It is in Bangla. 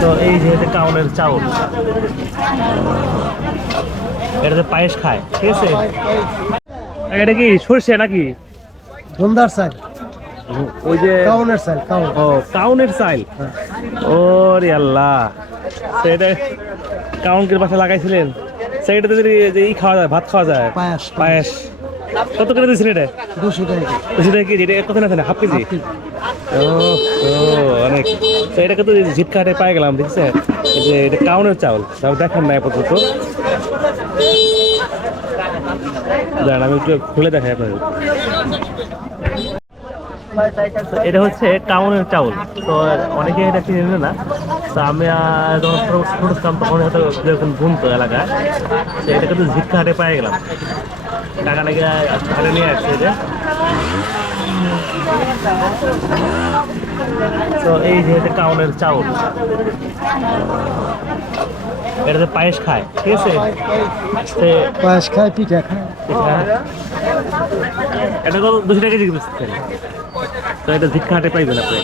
তো এই যে এটা কাউনের চাউল। এটাতে পায়েস খায় ঠিক আছে? এটা কি সর্ষে নাকি? ধুমদার চাল। ওই যে কাউনের চাল কাউন ও কাউনের চাইল ওরে আল্লাহ। সেটা কাউনকের পাশে লাগাইছিলেন। সেইটাতে যদি যে ই খাওয়া যায় ভাত খাওয়া যায়? পায়াস পায়েস। কত করে দিয়েছেন এটা? দুশো টাকা বেশি টাকা কেজি এটা কত না? Half KG? ও ও অনেক। তো এটা কিন্তু ঝিটকা হাটে পাই গেলাম, দেখছে? যে এটা কাউনের চাউল, তাও দেখেন না আপাতত। দাঁড়ান, আমি একটু খুলে দেখাই আপনাদের। তো এটা হচ্ছে কাউনের চাউল। তো অনেকে এটা নেয় না? তো আমি যখন ছোট ছিলাম তখন হয়তো যখন ঘুমতো এলাকায়, তো এটা কিন্তু ঝিটকা হাটে গেলাম। টাকা নাকি হাটে নিয়ে আসছে যে। তো এই যে এটা কাউনের চাউল। এটাতে পায়েস খায় ঠিক আছে? পায়েস খায় পিঠা খায়। এটা- কত? দুশো টাকা কেজি বেচতেছেন তো এটা হাটে পাইবেন আপনি।